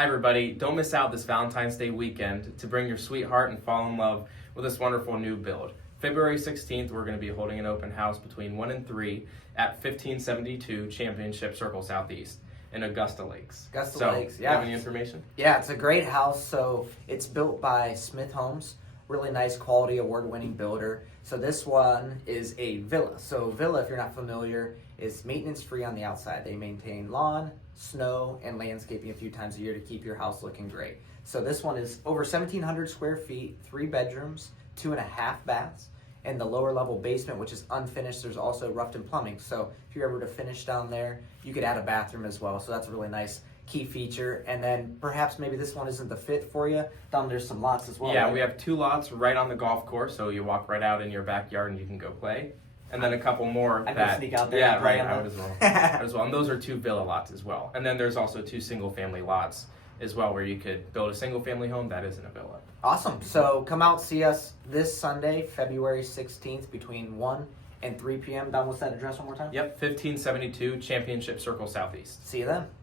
Hi everybody, don't miss out this Valentine's Day weekend to bring your sweetheart and fall in love with this wonderful new build. February 16th, we're going to be holding an open house between 1 and 3 at 1572 Championship Cir Southeast in Augusta Lakes. Lakes, Do you have any information? Yeah, it's a great house. So it's built by Smith Homes, really nice quality, award-winning builder. So this one is a villa. So villa, if you're not familiar, is maintenance-free on the outside. They maintain lawn, snow, and landscaping a few times a year to keep your house looking great. So this one is over 1,700 square feet, 3 bedrooms, 2.5 baths, and the lower level basement, which is unfinished. There's also roughed-in plumbing. So if you're ever to finish down there, you could add a bathroom as well. So that's a really nice key feature. And then perhaps maybe this one isn't the fit for you. Down there's some lots as well. Yeah, right? we have 2 lots right on the golf course, so you walk right out in your backyard and you can go play. And then a couple more I can sneak out there. Yeah, and play right, I on would them. as well. And those are 2 villa lots as well. And then there's also 2 single-family lots as well, where you could build a single-family home that isn't a villa. Awesome. So come out, see us this Sunday, February 16th, between 1 and 3 p.m. Don, what's that address one more time? Yep, 1572 Championship Cir Southeast. See you then.